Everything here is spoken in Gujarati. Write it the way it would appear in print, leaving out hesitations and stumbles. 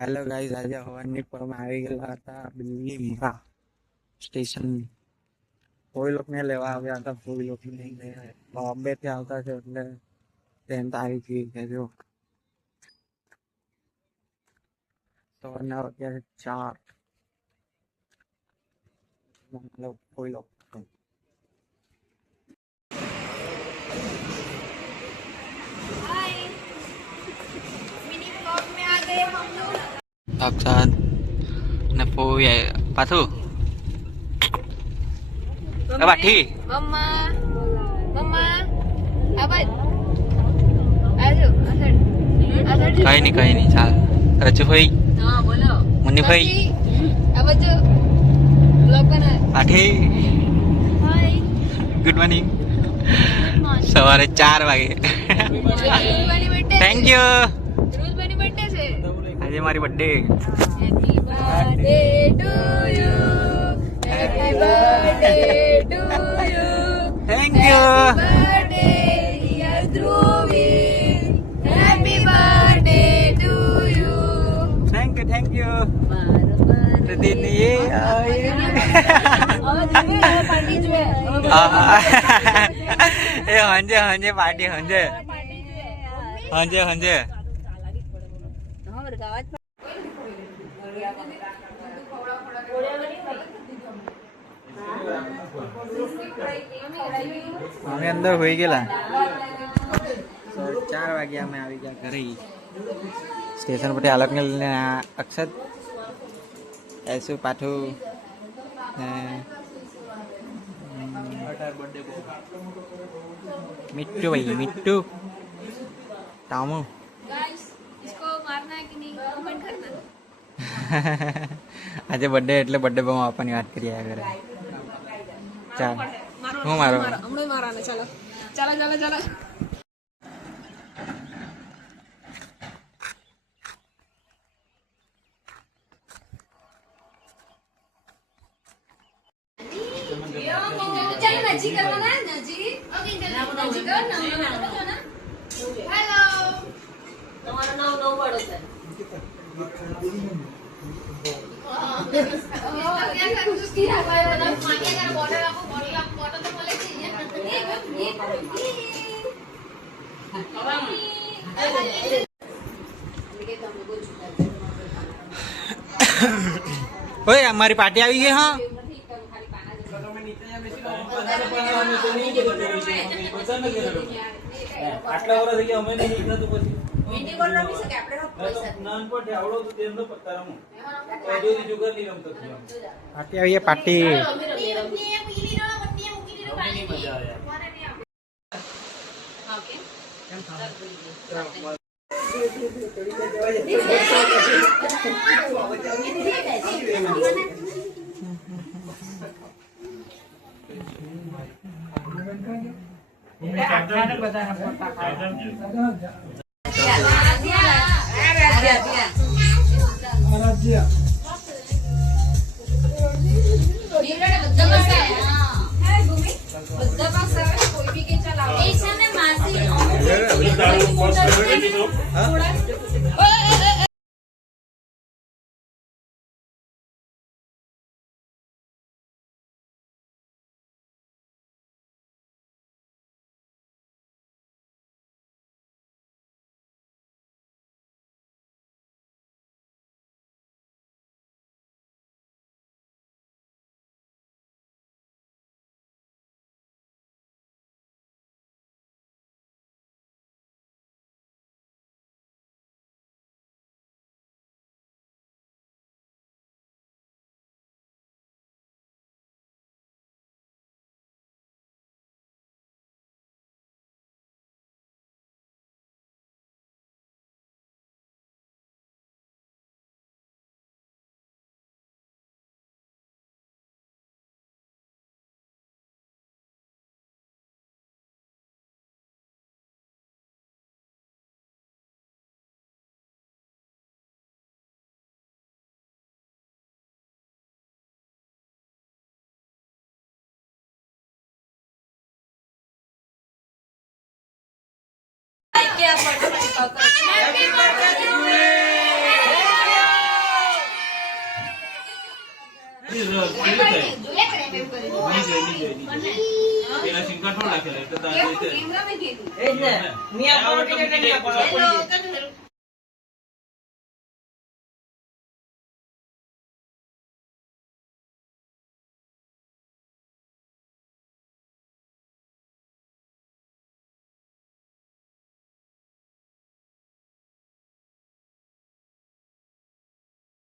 હેલો ગાઈઝ, આજે હવાની પર આવી ગયેલા હતા બિલ્લીમોરા સ્ટેશન. કોઈ લોકોને લેવા આવ્યા હતા, કોઈ લોકો નહીં ગયા. બોમ્બે થી આવતા છે એટલે ટ્રેન તો આવી ગઈ છે. જો સવારના અત્યારે 4 કોઈ લોકો સાક્ષાત ને પોઈ પાછું બાઠી મમ્મા મમ્મા આબાદ આજો આસડ કઈ નહીં ચાલ. રજુ ભાઈ, હા બોલો મુન્ની ભાઈ, આ બાજુ બ્લોગ બના પાઠી, હાય ગુડ મોર્નિંગ. સવારે 4 વાગે. Thank you. રોજ બની બર્થડે છે. આજે મારી birthday. Happy birthday to you happy birthday to you thank you. Birthday dear Dhruvi happy birthday to you thank you. દીદી એ હંજે પાર્ટી હંજે. અમે અંદર હોઈ ગયેલા. 4 વાગ્યા અમે આવી ગયા ઘરે. સ્ટેશન પરથી આલોકને લઈને અક્ષત એસુ પાછું મિટ્ટુ ભાઈ, મિટ્ટુ તામુ. गाइस इसको मारना है कि नहीं कमेंट करना. આજે બર્થડે એટલે બર્થડે પર આપવાની વાત કરી આવ્યા ઘરે. ચાલ હું મારો હમણાં મારવાના. ચાલો ચાલો ચાલો ચાલો. ચાલો નજીક કરવાના. નજીક ઓકે ચાલો નજીક કર. હેલો તમારું નામ નવ પડો છે. ઓય અમારી પાર્ટી આવી ગઈ. હા આટલા વર્ષ થઈ ગયા અમે નહીં નીકળતું. પછી નાનપણથી આવડો તો તેમનો પત્તા રમો. પહેલેથી જુગાર નહીં રમતો થયો. પાર્ટી આવી ગઈ. પાર્ટી અમને નહીં મજા આવે યાર. Happy birthday to you. પેલા સિમ કાર્ડ થોડા નાખેલા એટલે તારે એ જ ને. મિયા પડો કે નહીં, મિયા પડો.